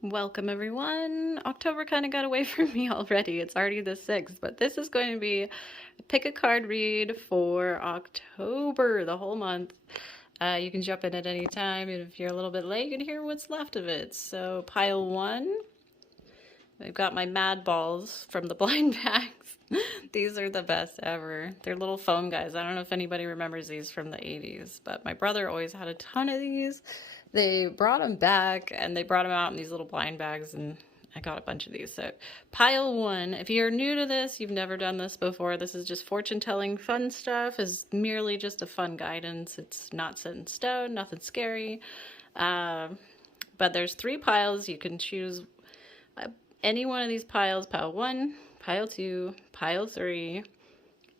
Welcome everyone. October kind of got away from me already. It's already the 6th, but this is going to be a pick a card read for October, the whole month. You can jump in at any time, and if you're a little bit late, you can hear what's left of it. So pile 1, I've got my madballs from the blind bags. These are the best ever. They're little foam guys. I don't know if anybody remembers these from the 80s, but my brother always had a ton of these. They brought them back and they brought them out in these little blind bags, and I got a bunch of these. So pile 1, if you're new to this, you've never done this before, this is just fortune telling fun stuff, is merely just a fun guidance. It's not set in stone, nothing scary. But there's 3 piles. You can choose any one of these piles, pile 1, pile 2, pile 3,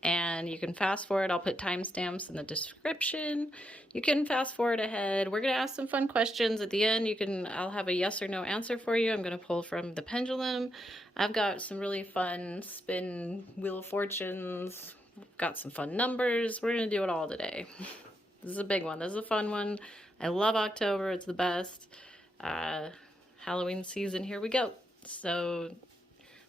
and you can fast forward. I'll put timestamps in the description. You can fast forward ahead. We're gonna ask some fun questions at the end. I'll have a yes or no answer for you. I'm gonna pull from the pendulum. I've got some really fun spin wheel of fortunes. Got some fun numbers. We're gonna do it all today. This is a big one. This is a fun one. I love October. It's the best. Halloween season, here we go. So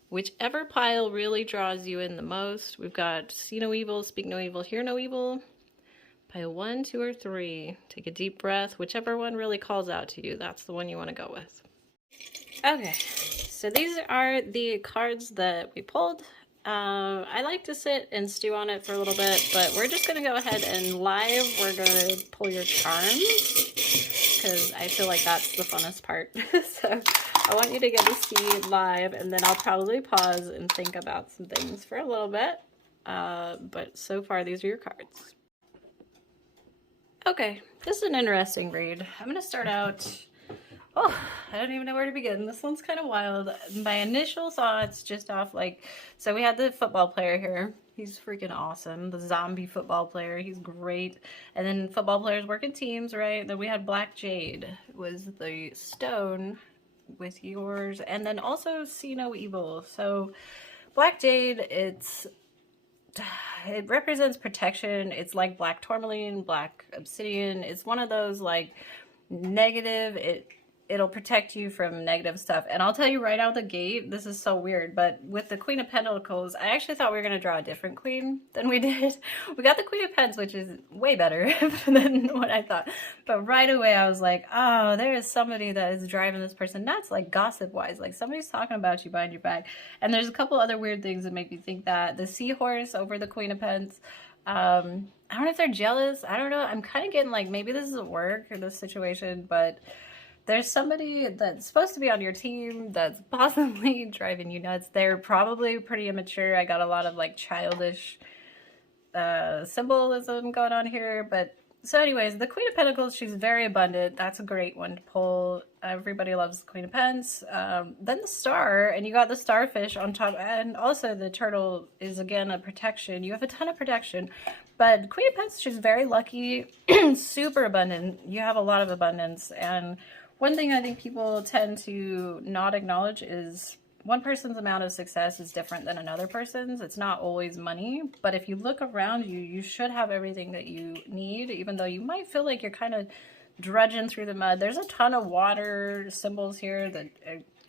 whichever pile really draws you in the most, we've got see no evil, speak no evil, hear no evil. Pile 1, 2, or 3. Take a deep breath. Whichever one really calls out to you, that's the one you want to go with. Okay, so these are the cards that we pulled. I like to sit and stew on it for a little bit, but we're just going to go ahead and live. We're going to pull your charms, because I feel like that's the funnest part. So I want you to get to see live, and then I'll probably pause and think about some things for a little bit. But so far, these are your cards. Okay, this is an interesting read. I'm going to start out... Oh, I don't even know where to begin. This one's kind of wild. My initial thoughts just off so we had the football player here. He's freaking awesome. The zombie football player. He's great. And then football players work in teams, right? Then we had Black Jade was the stone with yours. And then also See No Evil. So Black Jade, it represents protection. It's like black tourmaline, black obsidian. It's one of those negative, it'll protect you from negative stuff. And I'll tell you right out the gate, this is so weird, but with the Queen of Pentacles, I actually thought we were going to draw a different queen than we did. We got the Queen of Pents, which is way better than what I thought. But right away I was like, oh, there is somebody that is driving this person nuts, gossip-wise. Somebody's talking about you behind your back. And there's a couple other weird things that make me think that. The seahorse over the Queen of Pents, I don't know if they're jealous. I don't know. I'm kind of getting maybe this isn't work or this situation, but there's somebody that's supposed to be on your team that's possibly driving you nuts. They're probably pretty immature. I got a lot of childish symbolism going on here. But so anyways, the Queen of Pentacles, she's very abundant. That's a great one to pull. Everybody loves the Queen of Pents. Then the star, and you got the starfish on top. And also the turtle is, again, a protection. You have a ton of protection. But Queen of Pents, she's very lucky, super abundant. You have a lot of abundance. And one thing I think people tend to not acknowledge is one person's amount of success is different than another person's. It's not always money, but if you look around you, you should have everything that you need, even though you might feel like you're kind of drudging through the mud. There's a ton of water symbols here that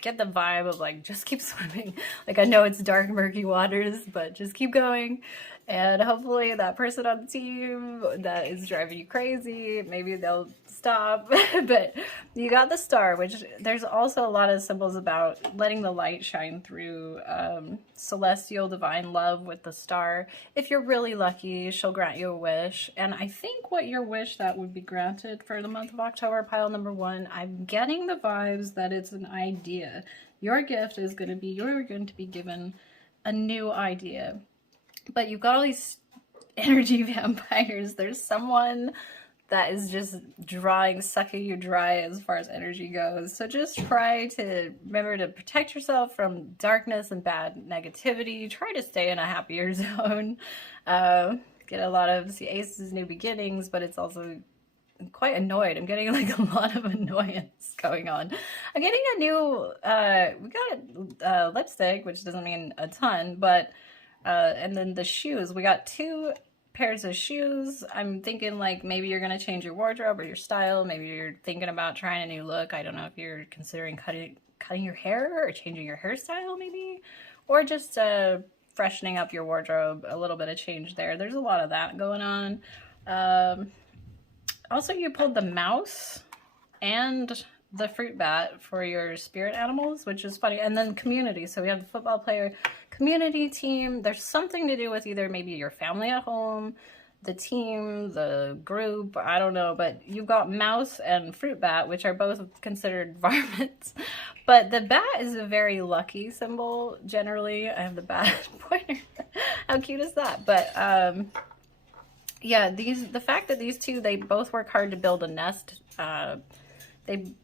get the vibe of just keep swimming. I know it's dark, murky waters, but just keep going. And hopefully that person on the team that is driving you crazy, maybe they'll stop. But you got the star, which there's also a lot of symbols about letting the light shine through. Celestial divine love with the star. If you're really lucky, she'll grant you a wish. And I think what your wish that would be granted for the month of October, pile number 1, I'm getting the vibes that it's an idea. Your gift is going to be, you're going to be given a new idea. But you've got all these energy vampires. There's someone that is just sucking you dry as far as energy goes. So just try to remember to protect yourself from darkness and bad negativity. Try to stay in a happier zone. Get a lot of, see, Ace is new beginnings, but it's also quite annoyed. I'm getting a lot of annoyance going on. I'm getting a new, we got lipstick, which doesn't mean a ton, but and then the shoes, we got 2 pairs of shoes. I'm thinking like maybe you're gonna change your wardrobe or your style. Maybe you're thinking about trying a new look. I don't know if you're considering cutting your hair or changing your hairstyle maybe, or just freshening up your wardrobe, a little bit of change there. There's a lot of that going on. Also, you pulled the mouse and the fruit bat for your spirit animals, which is funny. And then community. So we have the football player, community, team. There's something to do with either maybe your family at home, the team, the group, I don't know, but you've got mouse and fruit bat, which are both considered varmints. But the bat is a very lucky symbol, generally. I have the bat pointer. How cute is that? But yeah, the fact that these two, they both work hard to build a nest.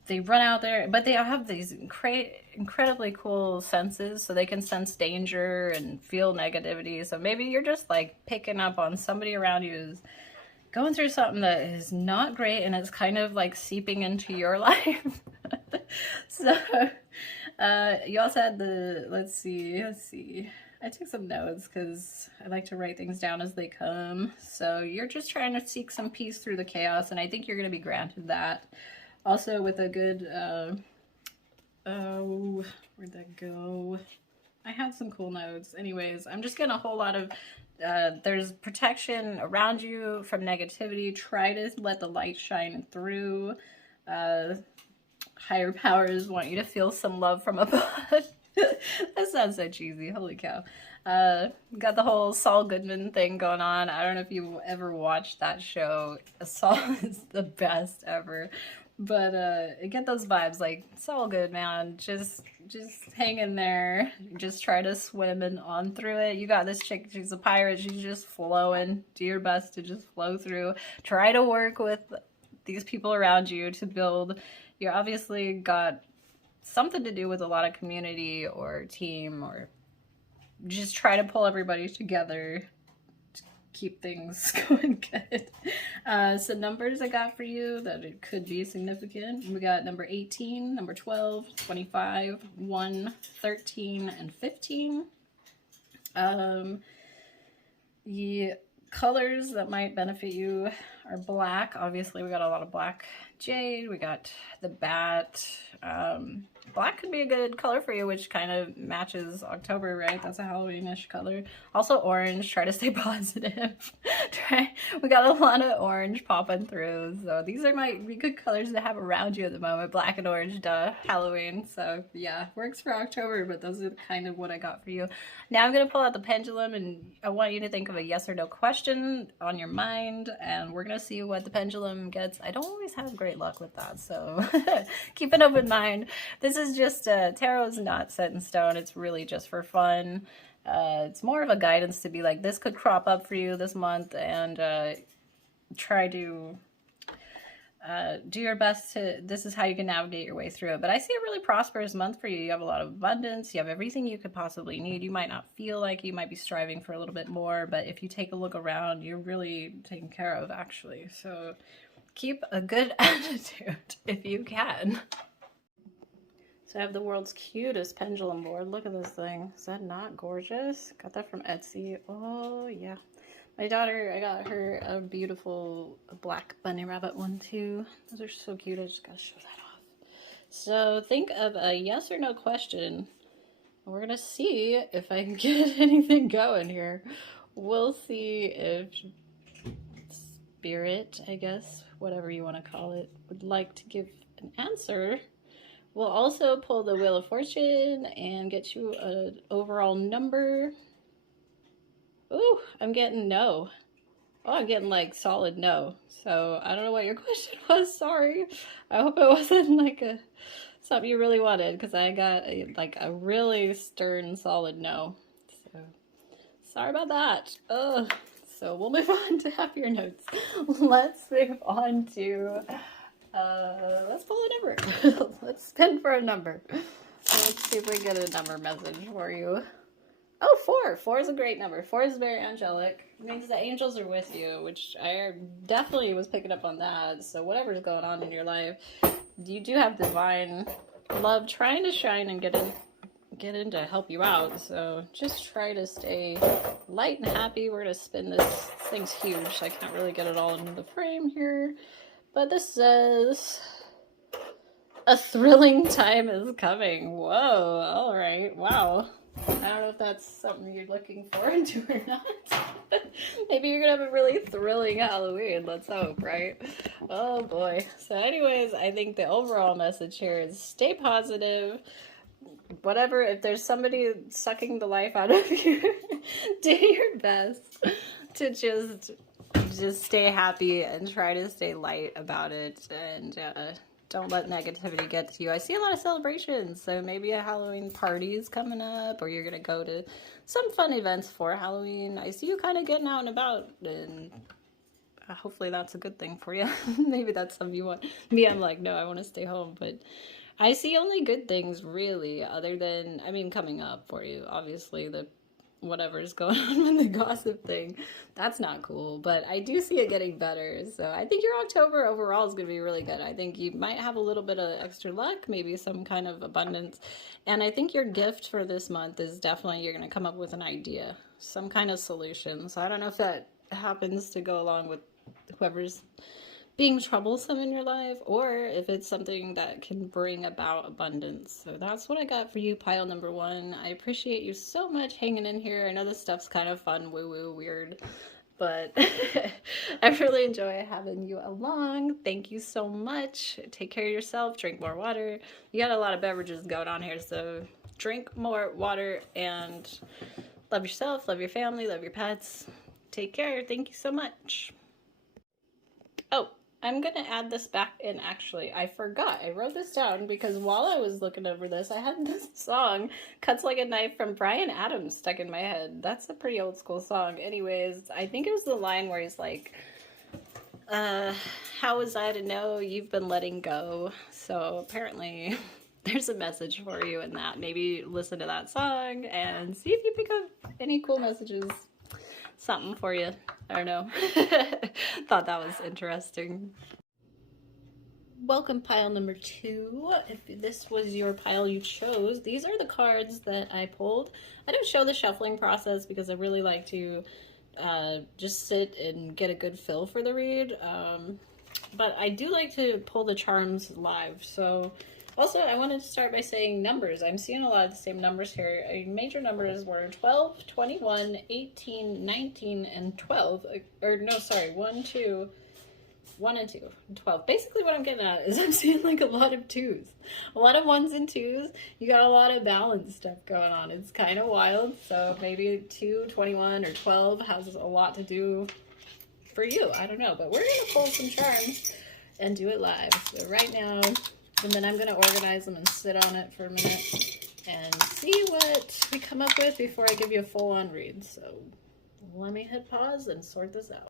They run out there, but they have these incredibly cool senses, so they can sense danger and feel negativity. So maybe you're just like picking up on somebody around you is going through something that is not great, and it's kind of like seeping into your life. So you also had the, let's see. I took some notes because I like to write things down as they come. So you're just trying to seek some peace through the chaos, and I think you're going to be granted that. Also with a good, oh, where'd that go? I had some cool notes. Anyways, I'm just getting a whole lot of, there's protection around you from negativity. Try to let the light shine through. Higher powers want you to feel some love from above. That sounds so cheesy. Holy cow. Got the whole Saul Goodman thing going on. I don't know if you ever watched that show. Saul is the best ever. But get those vibes, like, it's all good, man. Just hang in there. Just try to swim and on through it. You got this chick, she's a pirate. She's just flowing. Do your best to just flow through. Try to work with these people around you to build. You obviously got something to do with a lot of community or team, or just try to pull everybody together. Keep things going good. So numbers I got for you that it could be significant. We got number 18, number 12, 25, 1, 13, and 15. The colors that might benefit you are black. Obviously, we got a lot of black jade. We got the bat. Black could be a good color for you, which kind of matches October, right? That's a Halloween-ish color. Also orange. Try to stay positive. We got a lot of orange popping through. So these might be good colors to have around you at the moment. Black and orange, duh, Halloween. So yeah, works for October, but those are kind of what I got for you. Now I'm going to pull out the pendulum, and I want you to think of a yes or no question on your mind, and we're going to see what the pendulum gets. I don't always have great luck with that, so keep an open mind. This is just, tarot is not set in stone. It's really just for fun. It's more of a guidance to be like, this could crop up for you this month, and try to do your best to, this is how you can navigate your way through it. But I see a really prosperous month for you. You have a lot of abundance. You have everything you could possibly need. You might not feel like you might be striving for a little bit more, but if you take a look around, you're really taken care of, actually. So keep a good attitude if you can. So I have the world's cutest pendulum board. Look at this thing. Is that not gorgeous? Got that from Etsy. Oh, yeah. My daughter, I got her a beautiful black bunny rabbit one, too. Those are so cute. I just gotta show that off. So think of a yes or no question. We're gonna see if I can get anything going here. We'll see if Spirit, I guess, whatever you want to call it, would like to give an answer. We'll also pull the Wheel of Fortune and get you an overall number. Ooh, I'm getting no. Oh, I'm getting like solid no. So I don't know what your question was. Sorry. I hope it wasn't like something you really wanted, because I got a really stern solid no. So sorry about that. Ugh. So we'll move on to happier notes. Let's move on to let's pull a number. Let's spin for a number. Let's see if we get a number message for you. Oh, 4. 4 is a great number. 4 is very angelic. It means the angels are with you, which I definitely was picking up on that. So whatever's going on in your life, you do have divine love trying to shine and get in to help you out. So just try to stay light and happy. We're gonna spin this. This thing's huge. I can't really get it all into the frame here. But this says, a thrilling time is coming. Whoa, all right, wow. I don't know if that's something you're looking forward to or not. Maybe you're gonna have a really thrilling Halloween. Let's hope, right? Oh boy. So anyways, I think the overall message here is stay positive. Whatever, if there's somebody sucking the life out of you, do your best to just stay happy and try to stay light about it, and don't let negativity get to you. I see a lot of celebrations, so maybe a Halloween party is coming up, or you're gonna go to some fun events for Halloween. I see you kind of getting out and about, and hopefully that's a good thing for you. Maybe that's something you want. Me, I'm like, no, I want to stay home, but I see only good things, really, other than, I mean, coming up for you. Obviously, the whatever's going on with the gossip thing, that's not cool, but I do see it getting better. So I think your October overall is going to be really good. I think you might have a little bit of extra luck, maybe some kind of abundance, and I think your gift for this month is definitely you're going to come up with an idea, some kind of solution. So I don't know if that happens to go along with whoever's being troublesome in your life, or if it's something that can bring about abundance. So that's what I got for you, pile number 1. I appreciate you so much hanging in here. I know this stuff's kind of fun, woo-woo, weird, but I really enjoy having you along. Thank you so much. Take care of yourself, drink more water. You got a lot of beverages going on here, so drink more water and love yourself, love your family, love your pets. Take care. Thank you so much. Oh, I'm going to add this back in, actually. I forgot. I wrote this down because while I was looking over this, I had this song, Cuts Like a Knife, from Bryan Adams stuck in my head. That's a pretty old school song. Anyways, I think it was the line where he's like, how was I to know you've been letting go? So apparently there's a message for you in that. Maybe listen to that song and see if you pick up any cool messages. Something for you. I don't know. Thought that was interesting. Welcome, pile number 2. If this was your pile you chose, these are the cards that I pulled. I don't show the shuffling process because I really like to just sit and get a good feel for the read. But I do like to pull the charms live. So also, I wanted to start by saying numbers. I'm seeing a lot of the same numbers here. Major numbers were 12, 21, 18, 19, and 12. Or no, sorry, 1, 2, 1 and 2, and 12. Basically what I'm getting at is I'm seeing like a lot of 2s. A lot of 1s and 2s. You got a lot of balance stuff going on. It's kind of wild. So maybe 2, 21, or 12 has a lot to do for you. I don't know. But we're going to pull some charms and do it live. So right now, and then I'm going to organize them and sit on it for a minute and see what we come up with before I give you a full-on read. So let me hit pause and sort this out.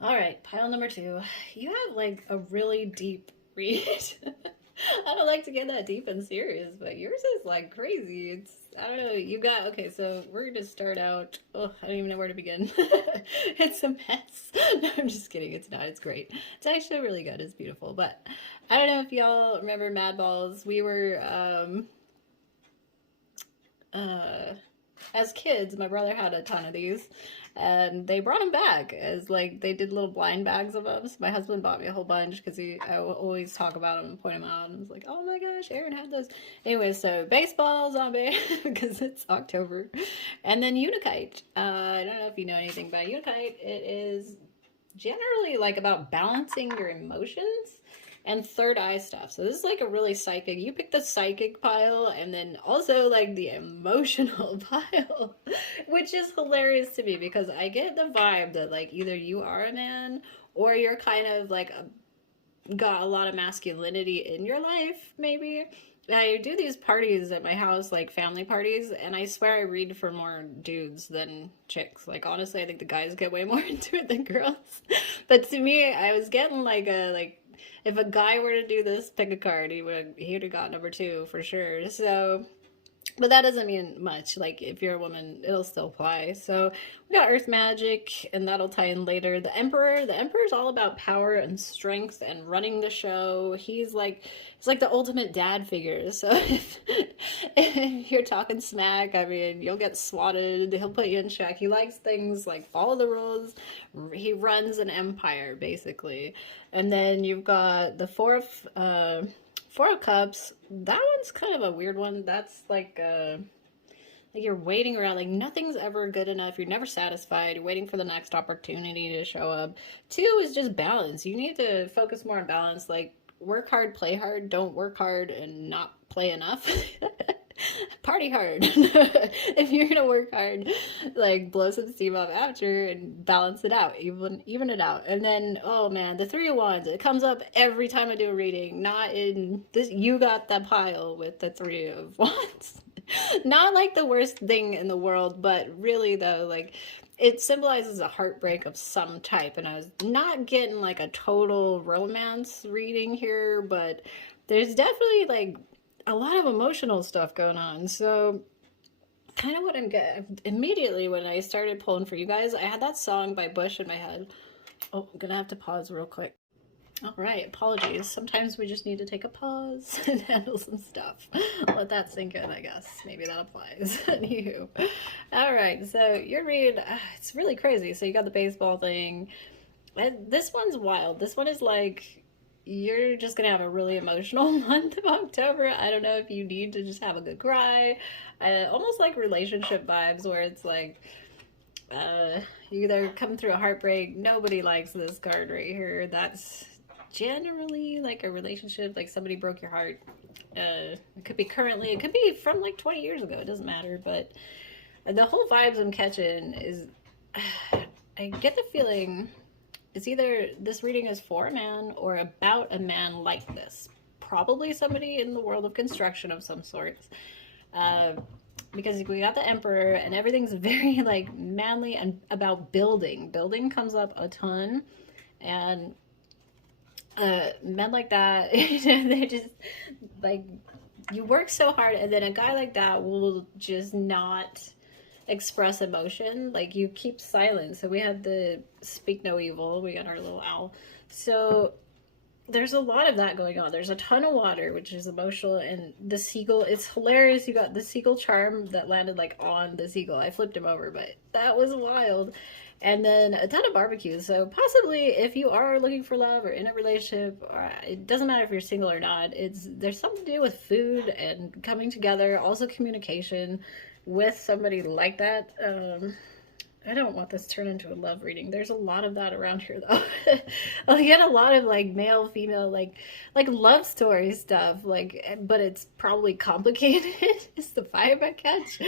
All right, pile number 2. You have like a really deep read. I don't like to get that deep and serious, but yours is like crazy. It's, I don't know, you got, okay, so we're going to start out, oh, I don't even know where to begin. It's a mess. No, I'm just kidding. It's not. It's great. It's actually really good. It's beautiful. But I don't know if y'all remember Madballs. We were, as kids, my brother had a ton of these, and they brought them back as like they did little blind bags of them. So my husband bought me a whole bunch because I always talk about them and point them out, and I was like, oh my gosh, Aaron had those. Anyway, so baseball, zombie, because it's October, and then Unikite. I don't know if you know anything about Unikite. It is generally like about balancing your emotions and third eye stuff. So this is like a really psychic, you pick the psychic pile and then also like the emotional pile, which is hilarious to me because I get the vibe that like either you are a man or you're kind of like got a lot of masculinity in your life, maybe. I do these parties at my house, like family parties, and I swear I read for more dudes than chicks. Like, honestly, I think the guys get way more into it than girls. But to me, I was getting like if a guy were to do this, pick a card, he would have got number 2 for sure. So But that doesn't mean much. Like, if you're a woman, it'll still apply. So we got Earth Magic, and that'll tie in later. The Emperor's all about power and strength and running the show. He's like the ultimate dad figure. So if you're talking smack, I mean, you'll get swatted. He'll put you in check. He likes things like follow the rules. He runs an empire, basically. And then you've got the Four of Cups. That one's kind of a weird one. That's like you're waiting around, like nothing's ever good enough. You're never satisfied. You're waiting for the next opportunity to show up. Two is just balance. You need to focus more on balance. Like, work hard, play hard. Don't work hard and not play enough. Party hard. If you're gonna work hard, like blow some steam off after and balance it out, even it out. And then, oh man, the Three of Wands, it comes up every time I do a reading. Not in this, you got that pile with the Three of Wands. Not like the worst thing in the world, but really though, like, it symbolizes a heartbreak of some type. And I was not getting like a total romance reading here, but there's definitely like a lot of emotional stuff going on. So kind of what I'm getting immediately when I started pulling for you guys, I had that song by Bush in my head. Oh, I'm gonna have to pause real quick. All right, apologies. Sometimes we just need to take a pause and handle some stuff. Let that sink in, I guess. Maybe that applies. Anywho. All right, so your read, it's really crazy. So you got the baseball thing. This one's wild. This one is like, you're just gonna have a really emotional month of October. I don't know if you need to just have a good cry. Almost like relationship vibes where it's like, you either come through a heartbreak. Nobody likes this card right here. That's generally like a relationship, like somebody broke your heart. It could be currently, it could be from like 20 years ago. It doesn't matter. But the whole vibes I'm catching is, I get the feeling it's either this reading is for a man or about a man like this. Probably somebody in the world of construction of some sorts. Because we got the Emperor and everything's very like manly and about building. Building comes up a ton, and men like that, they just like, you work so hard, and then a guy like that will just not express emotion. Like, you keep silent. So we had the speak no evil. We got our little owl. So there's a lot of that going on. There's a ton of water, which is emotional, and the seagull, it's hilarious. You got the seagull charm that landed like on the seagull. I flipped him over, but that was wild. And then a ton of barbecues. So possibly if you are looking for love or in a relationship, or it doesn't matter if you're single or not, there's something to do with food and coming together. Also communication with somebody like that. I don't want this to turn into a love reading. There's a lot of that around here, though. I get a lot of like male, female, like love story stuff. Like, but it's probably complicated. Is the vibe I catch,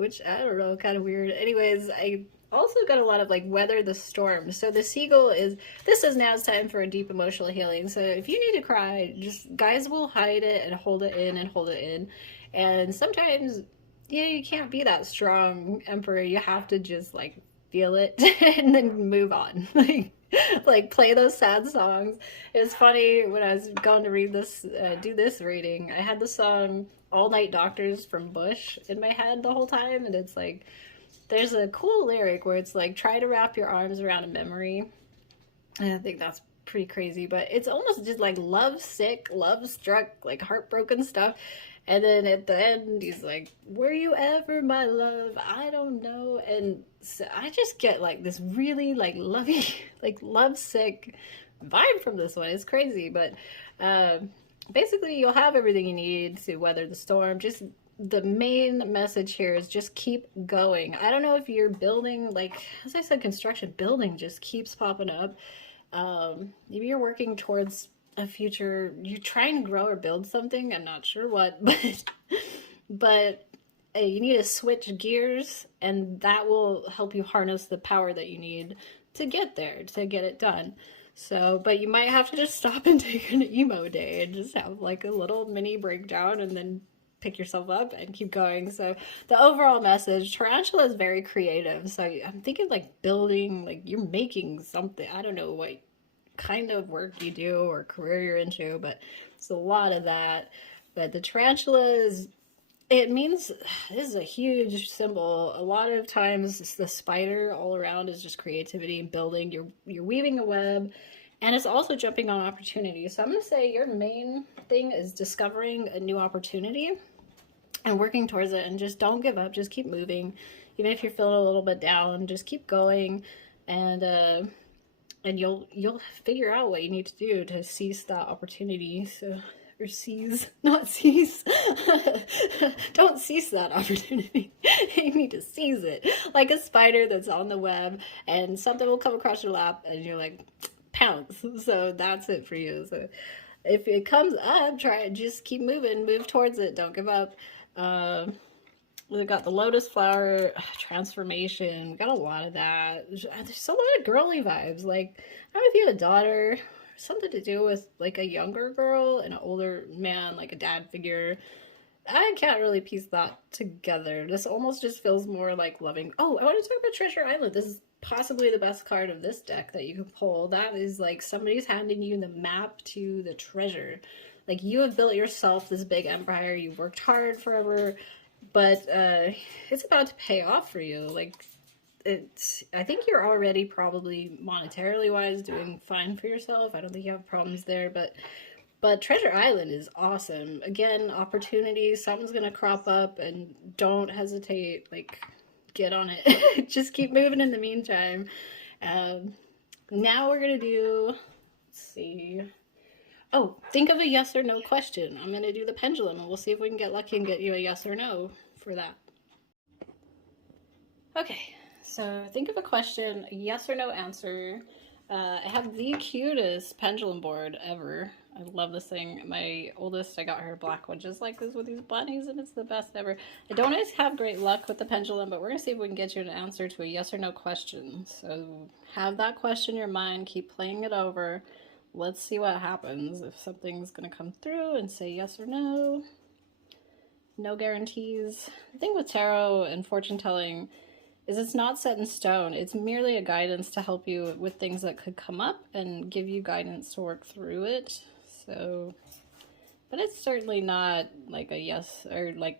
which I don't know, kind of weird. Anyways, I also got a lot of like weather the storm. So the seagull is, this is now it's time for a deep emotional healing. So if you need to cry, just guys will hide it and hold it in and hold it in. And sometimes, yeah, you can't be that strong Emperor. You have to just like feel it and then move on. Like play those sad songs. It was funny when I was going to read this, do this reading, I had the song All Night Doctors from Bush in my head the whole time. And it's like, there's a cool lyric where it's like, try to wrap your arms around a memory. And I think that's pretty crazy, but it's almost just like love sick, love struck, like heartbroken stuff. And then at the end, he's like, were you ever my love? I don't know. And so I just get like this really like lovey, like lovesick vibe from this one. It's crazy, but basically you'll have everything you need to weather the storm. Just the main message here is just keep going. I don't know if you're building, like, as I said, construction, building just keeps popping up. Maybe you're working towards a future, you try and grow or build something, I'm not sure what, but you need to switch gears, and that will help you harness the power that you need to get there, to get it done. So, but you might have to just stop and take an emo day and just have like a little mini breakdown and then pick yourself up and keep going. So the overall message, Tarantula is very creative. So I'm thinking like building, like you're making something. I don't know what kind of work you do or career you're into, but it's a lot of that. But the Tarantula is it means this is a huge symbol. A lot of times it's the spider all around is just creativity and building. You're weaving a web, and it's also jumping on opportunities. So I'm gonna say your main thing is discovering a new opportunity and working towards it, and just don't give up. Just keep moving. Even if you're feeling a little bit down, just keep going, and you'll figure out what you need to do to seize that opportunity. So, or seize, not seize. Don't seize that opportunity. You need to seize it, like a spider that's on the web, and something will come across your lap, and you're like, pounce. So that's it for you. So if it comes up, try it. Just keep moving, move towards it. Don't give up. We got the lotus flower transformation. We got a lot of that. There's a lot of girly vibes. Like, I don't know if you have a daughter, something to do with like a younger girl and an older man, like a dad figure. I can't really piece that together. This almost just feels more like loving. Oh, I want to talk about Treasure Island. This is possibly the best card of this deck that you can pull. That is like somebody's handing you the map to the treasure. Like, you have built yourself this big empire. You've worked hard forever, but it's about to pay off for you. Like, I think you're already probably monetarily wise doing fine for yourself. I don't think you have problems there, but Treasure Island is awesome. Again, opportunities, something's gonna crop up, and don't hesitate. Like, get on it. Just keep moving in the meantime. Now we're gonna do, let's see. Oh, think of a yes or no question. I'm gonna do the pendulum, and we'll see if we can get lucky and get you a yes or no for that. Okay, so think of a question, a yes or no answer. I have the cutest pendulum board ever. I love this thing. My oldest, I got her a black one just like this with these bunnies, and it's the best ever. I don't always have great luck with the pendulum, but we're going to see if we can get you an answer to a yes or no question. So have that question in your mind, keep playing it over. Let's see what happens, if something's going to come through and say yes or no. No guarantees. The thing with tarot and fortune telling is it's not set in stone. It's merely a guidance to help you with things that could come up and give you guidance to work through it. So, but it's certainly not like a yes or like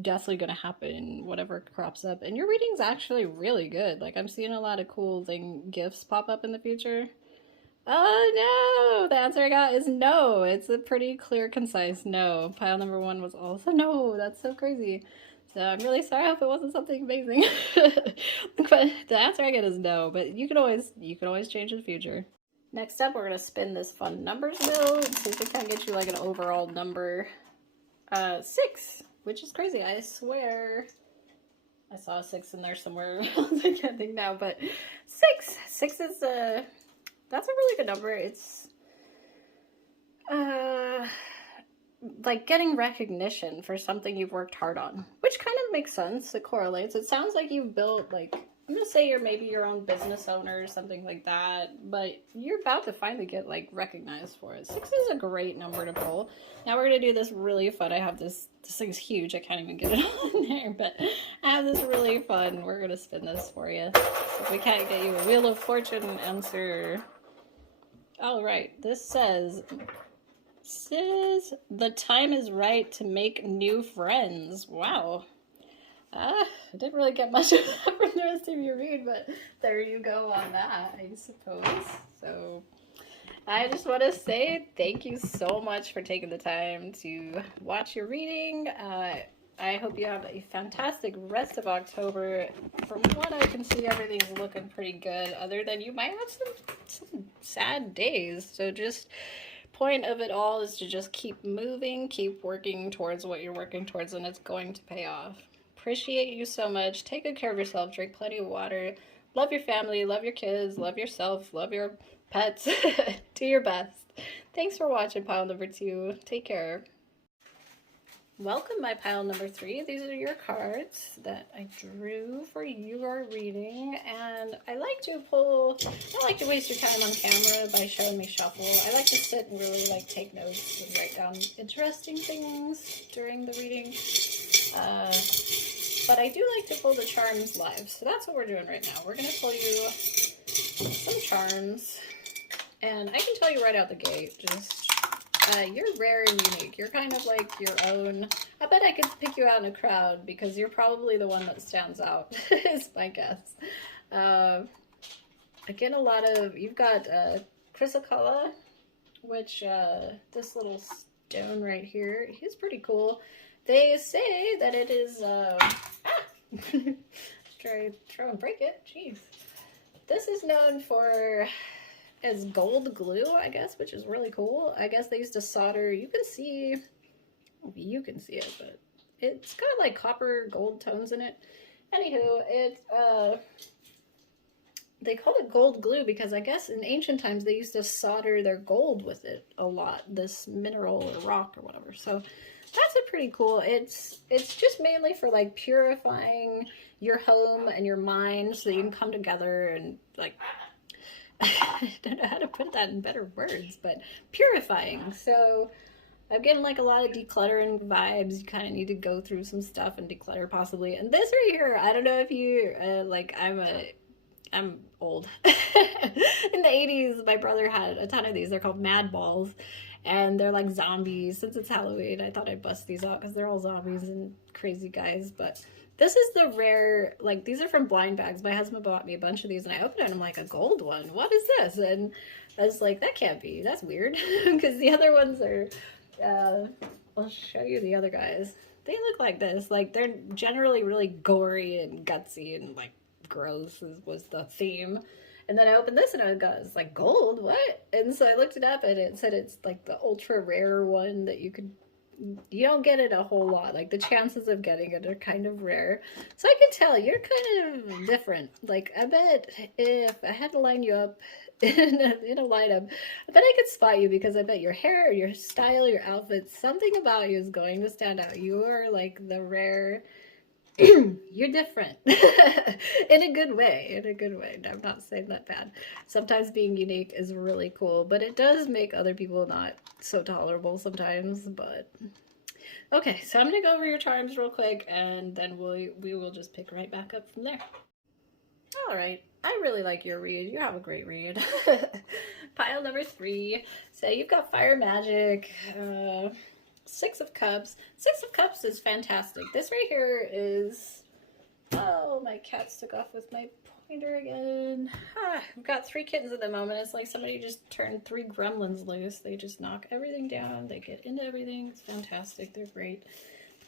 definitely gonna happen, whatever crops up. And your reading's actually really good. Like, I'm seeing a lot of cool gifts pop up in the future. Oh no, the answer I got is no. It's a pretty clear, concise no. Pile number 1 was also no. That's so crazy. So I'm really sorry. I hope it wasn't something amazing. But the answer I get is no, but you can always change in the future. Next up, we're gonna spin this fun numbers wheel and see if we can get you like an overall number. 6, which is crazy. I swear I saw a 6 in there somewhere else. I can't think now, but 6. 6 is that's a really good number. It's like getting recognition for something you've worked hard on, which kind of makes sense. It correlates. It sounds like you've built, like, I'm gonna say you're maybe your own business owner or something like that, but you're about to finally get like recognized for it. 6 is a great number to pull. Now we're gonna do this really fun. I have this thing's huge. I can't even get it on there, but I have this really fun. We're gonna spin this for you. So if we can't get you a Wheel of Fortune answer. All right, this says the time is right to make new friends. Wow. I didn't really get much of that from the rest of your read, but there you go on that, I suppose. So I just want to say thank you so much for taking the time to watch your reading. I hope you have a fantastic rest of October. From what I can see, everything's looking pretty good, other than you might have some sad days. So just point of it all is to just keep moving, keep working towards what you're working towards, and it's going to pay off. Appreciate you so much. Take good care of yourself. Drink plenty of water. Love your family. Love your kids. Love yourself. Love your pets. Do your best. Thanks for watching pile number 2. Take care. Welcome, my pile number 3. These are your cards that I drew for your reading, and I like to waste your time on camera by showing me shuffle. I like to sit and really like take notes and write down interesting things during the reading. But I do like to pull the charms live, so that's what we're doing right now. We're going to pull you some charms, and I can tell you right out the gate, just You're rare and unique. You're kind of like your own. I bet I could pick you out in a crowd because you're probably the one that stands out, is my guess. Again, a lot of, you've got chrysocolla, which this little stone right here, he's pretty cool. They say that it is, try and break it, jeez. This is known for as gold glue, I guess, which is really cool. I guess they used to solder, you can see, you can see it, but it's got like copper gold tones in it. Anywho, they call it gold glue because I guess in ancient times they used to solder their gold with it a lot, this mineral or rock or whatever. So that's a pretty cool. It's just mainly for like purifying your home and your mind so that you can come together and like, I don't know how to put that in better words, but purifying. So I'm getting like a lot of decluttering vibes. You kind of need to go through some stuff and declutter possibly. And this right here, I don't know if you, like I'm old. In the 80s, my brother had a ton of these. They're called madballs. And they're like zombies. Since it's Halloween, I thought I'd bust these out because they're all zombies and crazy guys. But this is the rare, like these are from blind bags. My husband bought me a bunch of these and I opened it and I'm like, a gold one? What is this? And I was like, that can't be. That's weird. Because the other ones are, I'll show you the other guys. They look like this. Like they're generally really gory and gutsy and like gross was the theme. And then I opened this and I got, it's like gold, what? And so I looked it up and it said it's like the ultra rare one that you don't get it a whole lot. Like the chances of getting it are kind of rare. So I can tell you're kind of different. Like I bet if I had to line you up in a lineup, I bet I could spot you because I bet your hair, your style, your outfit, something about you is going to stand out. You are like the rare. You're different in a good way, I'm not saying that bad. Sometimes being unique is really cool, but it does make other people not so tolerable sometimes. But okay, so I'm gonna go over your charms real quick and then we will just pick right back up from there. All right, I really like your read. You have a great read. Pile number 3. So you've got fire magic, 6 of Cups. 6 of Cups is fantastic. This right here is, oh, my cats took off with my pointer again. I've got 3 kittens at the moment. It's like somebody just turned 3 gremlins loose. They just knock everything down. They get into everything. It's fantastic. They're great.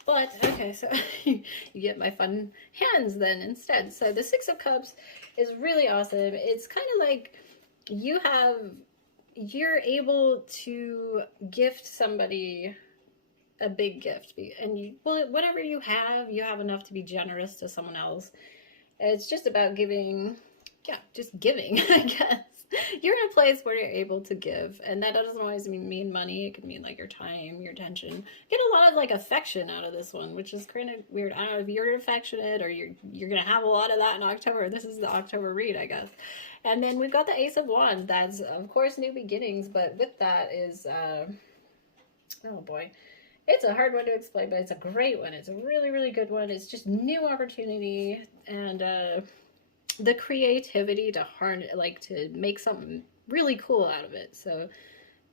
But, okay, so you get my fun hands then instead. So the 6 of Cups is really awesome. It's kind of like you're able to gift somebody a big gift, and whatever you have enough to be generous to someone else. It's just about giving, yeah, just giving. I guess you're in a place where you're able to give, and that doesn't always mean money. It could mean like your time, your attention. Get a lot of like affection out of this one, which is kind of weird. I don't know if you're affectionate or you're gonna have a lot of that in October. This is the October read, I guess. And then we've got the Ace of Wands. That's of course new beginnings, but with that is oh boy, it's a hard one to explain, but it's a great one. It's a really, really good one. It's just new opportunity and the creativity to harness, like to make something really cool out of it. So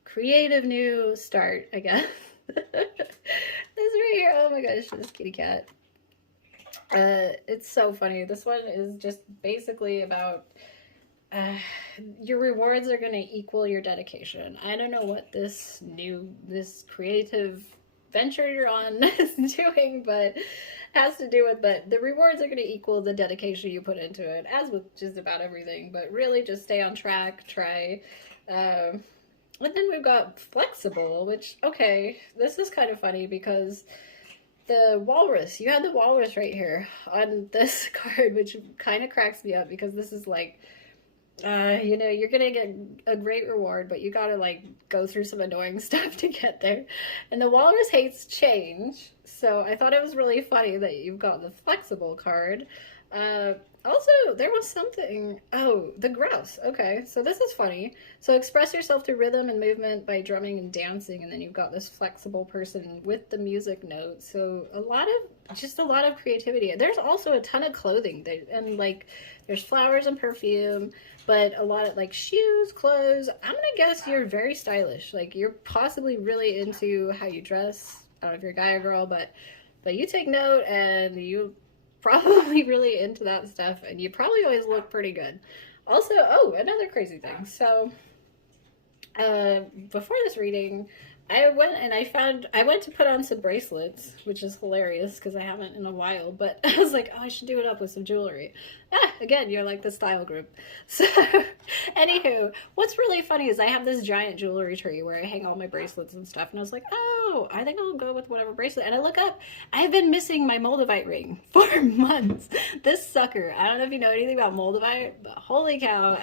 creative new start, I guess. This right here, oh my gosh, this kitty cat. It's so funny. This one is just basically about your rewards are going to equal your dedication. I don't know what this creative venture you're on is doing, but has to do with, but the rewards are going to equal the dedication you put into it, as with just about everything. But really just stay on track, try. And then we've got flexible, which, okay, this is kind of funny because the walrus, you had the walrus right here on this card, which kind of cracks me up because this is like, you know, you're gonna get a great reward, but you gotta like go through some annoying stuff to get there. And the walrus hates change, so I thought it was really funny that you've got the flexible card. Also, there was something. Oh, the grouse. Okay, so this is funny. So express yourself through rhythm and movement by drumming and dancing, and then you've got this flexible person with the music note. So a lot of creativity. There's also a ton of clothing and like there's flowers and perfume, but a lot of like shoes, clothes. I'm gonna guess you're very stylish. Like you're possibly really into how you dress. I don't know if you're a guy or girl, but you take note and you probably really into that stuff, and you probably always look pretty good. Also, oh, another crazy thing. So, before this reading, I went to put on some bracelets, which is hilarious because I haven't in a while, but I was like, oh, I should do it up with some jewelry. Again, you're like the style group. So, anywho, what's really funny is I have this giant jewelry tree where I hang all my bracelets and stuff, and I was like, oh, I think I'll go with whatever bracelet. And I look up, I've been missing my moldavite ring for months. This sucker, I don't know if you know anything about moldavite, but holy cow,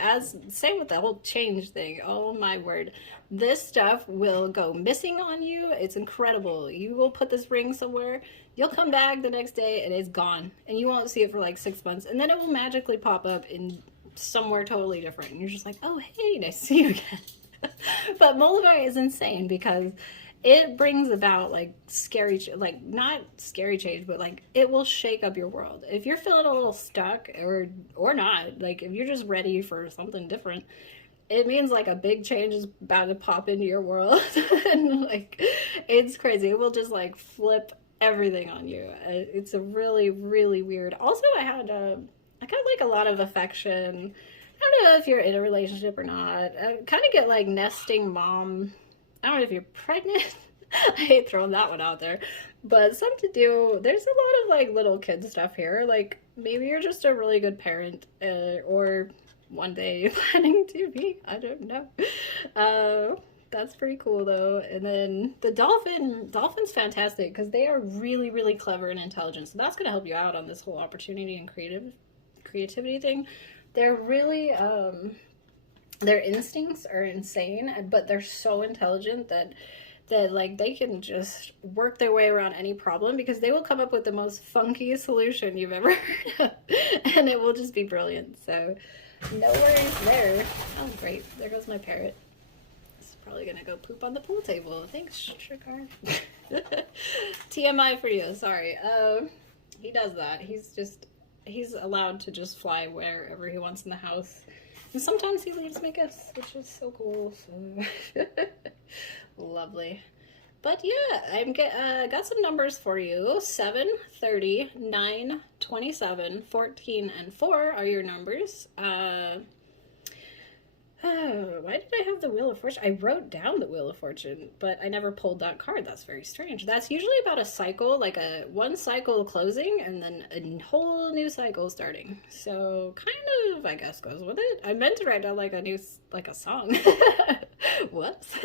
same with the whole change thing. Oh my word. This stuff will go missing on you. It's incredible. You will put this ring somewhere, you'll come back the next day and it's gone. And you won't see it for like 6 months. And then it will magically pop up in somewhere totally different. And you're just like, oh, hey, nice to see you again. But moldavite is insane because it brings about like like not scary change, but like it will shake up your world. If you're feeling a little stuck or not, like if you're just ready for something different, it means like a big change is about to pop into your world. And like it's crazy. It will just like flip everything on you. It's a really, really weird. Also, I got like a lot of affection. I don't know if you're in a relationship or not. I kind of get like nesting mom. I don't know if you're pregnant. I hate throwing that one out there. But something to do. There's a lot of like little kid stuff here. Like maybe you're just a really good parent, or one day planning to be. I don't know. That's pretty cool though. And then the dolphin's fantastic because they are really, really clever and intelligent. So that's gonna help you out on this whole opportunity and creativity thing. They're really their instincts are insane, but they're so intelligent that like they can just work their way around any problem because they will come up with the most funky solution you've ever heard of, and it will just be brilliant. So no worries there. Oh great, there goes my parrot. It's probably gonna go poop on the pool table. Thanks, Shikar. TMI for you, sorry. He does that. He's allowed to just fly wherever he wants in the house. And sometimes he leaves me gifts, which is so cool. So lovely. But yeah, I got some numbers for you. 7, 30, 9, 27, 14, and 4 are your numbers. Why did I have the Wheel of Fortune? I wrote down the Wheel of Fortune, but I never pulled that card. That's very strange. That's usually about a cycle, like one cycle closing and then a whole new cycle starting. So kind of, I guess, goes with it. I meant to write down like a song. Whoops.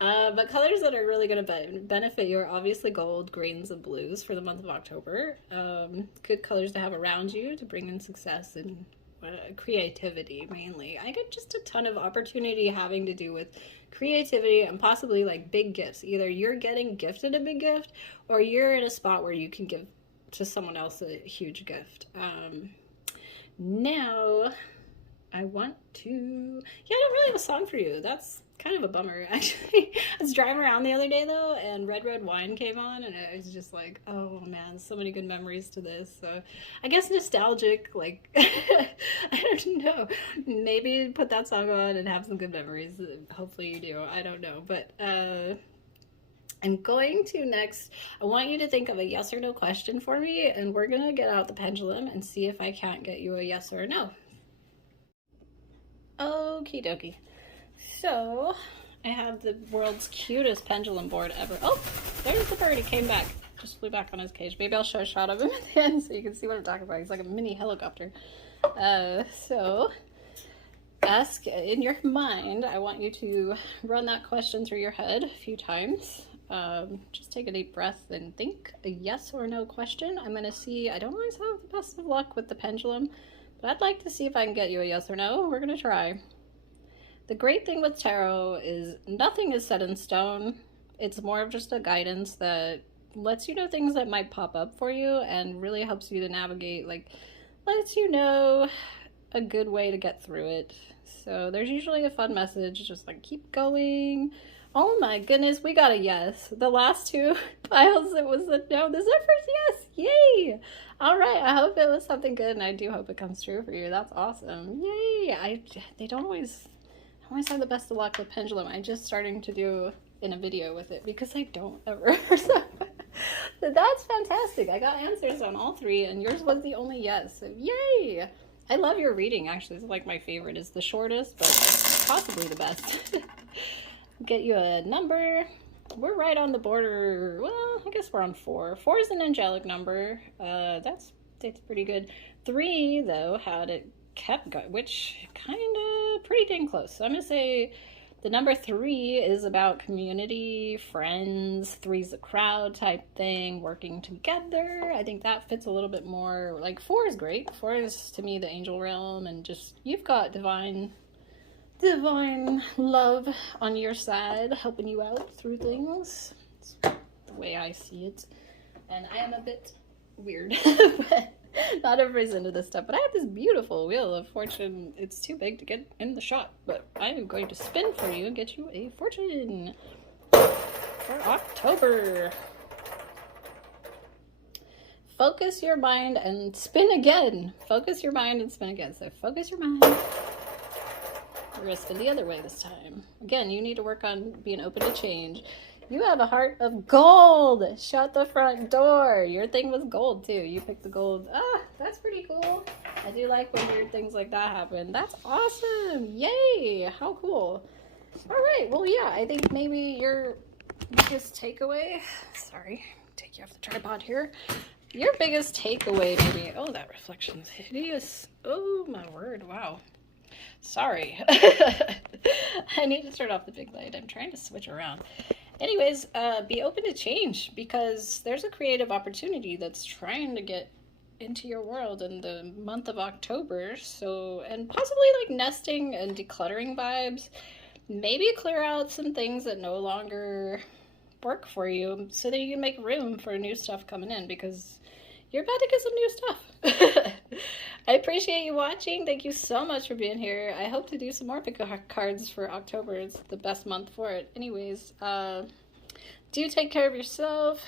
But colors that are really going to benefit you are obviously gold, greens, and blues for the month of October. Good colors to have around you to bring in success and creativity mainly. I get just a ton of opportunity having to do with creativity and possibly like big gifts. Either you're getting gifted a big gift or you're in a spot where you can give to someone else a huge gift. Now I want to, I don't really have a song for you. That's kind of a bummer, actually. I was driving around the other day, though, and Red Red Wine came on, and I was just like, oh, man, so many good memories to this. So I guess nostalgic, like, I don't know. Maybe put that song on and have some good memories. Hopefully you do. I don't know. But I'm going to next, I want you to think of a yes or no question for me, and we're going to get out the pendulum and see if I can't get you a yes or a no. Okie dokie. So, I have the world's cutest pendulum board ever. Oh, there's the bird. He came back. Just flew back on his cage. Maybe I'll show a shot of him at the end so you can see what I'm talking about. He's like a mini helicopter. So, ask in your mind. I want you to run that question through your head a few times. Just take a deep breath and think a yes or no question. I'm going to see. I don't always have the best of luck with the pendulum, but I'd like to see if I can get you a yes or no. We're going to try. The great thing with tarot is nothing is set in stone. It's more of just a guidance that lets you know things that might pop up for you and really helps you to navigate like lets you know a good way to get through it. So there's usually a fun message, just like keep going. Oh my goodness, we got a yes. The last two piles, it was a no. This is our first yes. Yay! All right, I hope it was something good, and I do hope it comes true for you. That's awesome. Yay! They don't always have the best of luck with pendulum. I'm just starting to do in a video with it because I don't ever. So that's fantastic. I got answers on all three, and yours was the only yes. So yay! I love your reading, actually. It's like my favorite. It's the shortest, but possibly the best. Get you a number. We're right on the border. Well, I guess we're on 4. 4 is an angelic number. That's pretty good. 3, though, had it kept going, which kind of pretty dang close. So I'm going to say the number 3 is about community, friends. 3 is a crowd type thing, working together. I think that fits a little bit more. Like 4 is great. 4 is, to me, the angel realm, and just you've got divine love on your side, helping you out through things. It's the way I see it. And I am a bit weird, but not everybody's into this stuff. But I have this beautiful Wheel of Fortune. It's too big to get in the shot, but I am going to spin for you and get you a fortune for October. Focus your mind and spin again. Focus your mind and spin again. So focus your mind. We're going to spin the other way this time. Again, you need to work on being open to change. You have a heart of gold. Shut the front door. Your thing was gold, too. You picked the gold. Ah, that's pretty cool. I do like when weird things like that happen. That's awesome. Yay. How cool. All right. Well, yeah, I think maybe your biggest takeaway. Sorry. Take you off the tripod here. Your biggest takeaway, maybe. Oh, that reflection's hideous. Oh, my word. Wow. Sorry. I need to start off the big light. I'm trying to switch around. Anyways, be open to change, because there's a creative opportunity that's trying to get into your world in the month of October. So, and possibly like nesting and decluttering vibes. Maybe clear out some things that no longer work for you so that you can make room for new stuff coming in, because you're about to get some new stuff. I appreciate you watching. Thank you so much for being here. I hope to do some more pick-a-cards for October. It's the best month for it. Anyways, do take care of yourself.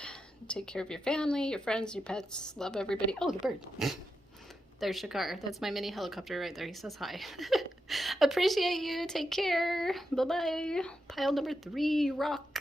Take care of your family, your friends, your pets. Love everybody. Oh, the bird. There's Shakar. That's my mini helicopter right there. He says hi. Appreciate you. Take care. Bye-bye. Pile number 3, rock.